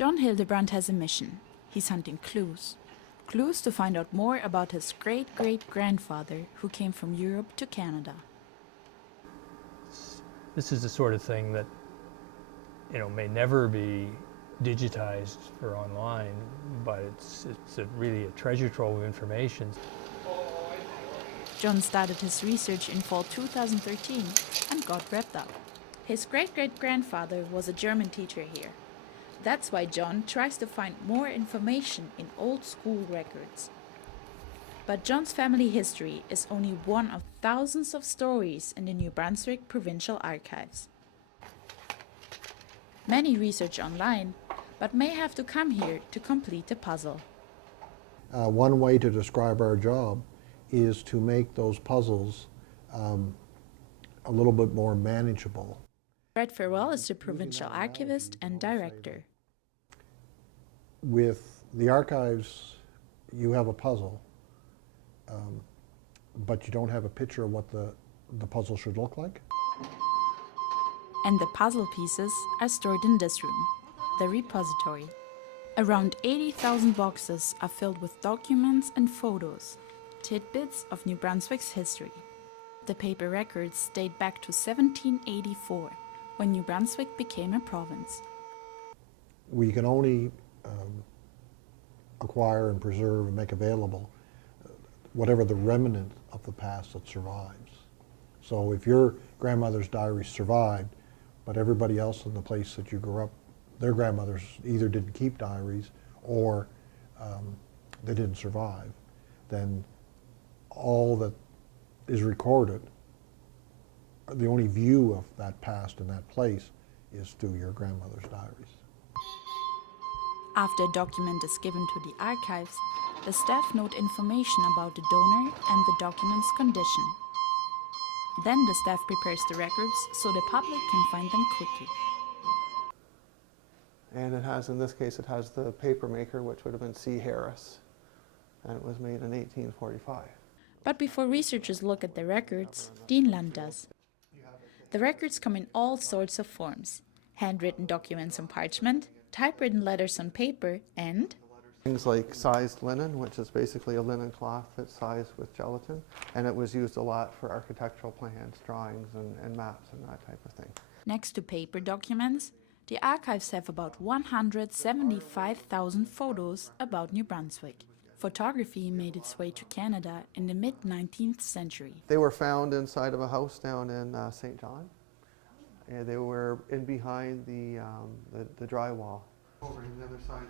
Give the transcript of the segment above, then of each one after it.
John Hildebrand has a mission. He's hunting clues. Clues to find out more about his great-great-grandfather who came from Europe to Canada. This is the sort of thing that, may never be digitized for online, but it's really a treasure trove of information. John started his research in fall 2013 and got wrapped up. His great-great-grandfather was a German teacher here. That's why John tries to find more information in old school records. But John's family history is only one of thousands of stories in the New Brunswick Provincial Archives. Many research online, but may have to come here to complete the puzzle. One way to describe our job is to make those puzzles a little bit more manageable. Fred Farwell is the provincial archivist and director. With the archives, you have a puzzle, but you don't have a picture of what the puzzle should look like. And the puzzle pieces are stored in this room, the repository. Around 80,000 boxes are filled with documents and photos, tidbits of New Brunswick's history. The paper records date back to 1784, when New Brunswick became a province. We can only acquire and preserve and make available whatever the remnant of the past that survives. So if your grandmother's diary survived, but everybody else in the place that you grew up, their grandmothers either didn't keep diaries or they didn't survive, then all that is recorded, the only view of that past in that place is through your grandmother's diaries. After a document is given to the archives, the staff note information about the donor and the document's condition. Then the staff prepares the records so the public can find them quickly. And it has, in this case, it has the paper maker, which would have been C. Harris, and it was made in 1845. But before researchers look at the records, Dean Lund does. The records come in all sorts of forms: handwritten documents on parchment, typewritten letters on paper, and things like sized linen, which is basically a linen cloth that's sized with gelatin, and it was used a lot for architectural plans, drawings, and maps and that type of thing. Next to paper documents, the archives have about 175,000 photos about New Brunswick. Photography made its way to Canada in the mid-19th century. They were found inside of a house down in St. John. And they were in behind the drywall. Over on the other side.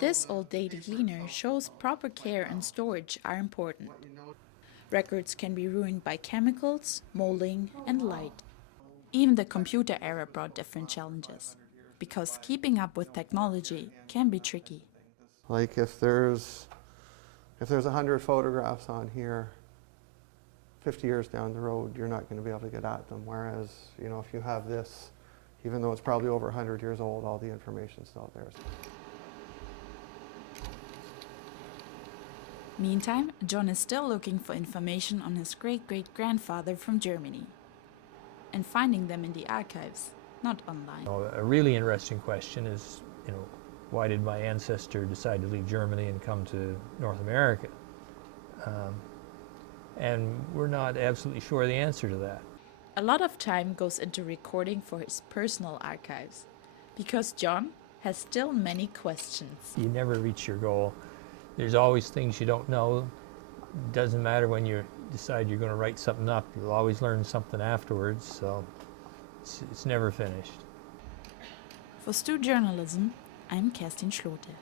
This old dated gleaner shows proper care and storage are important. Records can be ruined by chemicals, molding, and light. Even the computer era brought different challenges, because keeping up with technology can be tricky. Like if there's 100 photographs on here, 50 years down the road, you're not going to be able to get at them. Whereas, if you have this, even though it's probably over 100 years old, all the information's still there. Meantime, John is still looking for information on his great-great-grandfather from Germany, and finding them in the archives, not online. A really interesting question is, why did my ancestor decide to leave Germany and come to North America? And we're not absolutely sure the answer to that. A lot of time goes into recording for his personal archives, because John has still many questions. You never reach your goal. There's always things you don't know. It doesn't matter when you decide you're going to write something up. You'll always learn something afterwards, so it's never finished. For Stu Journalism, I'm Kerstin Schlote.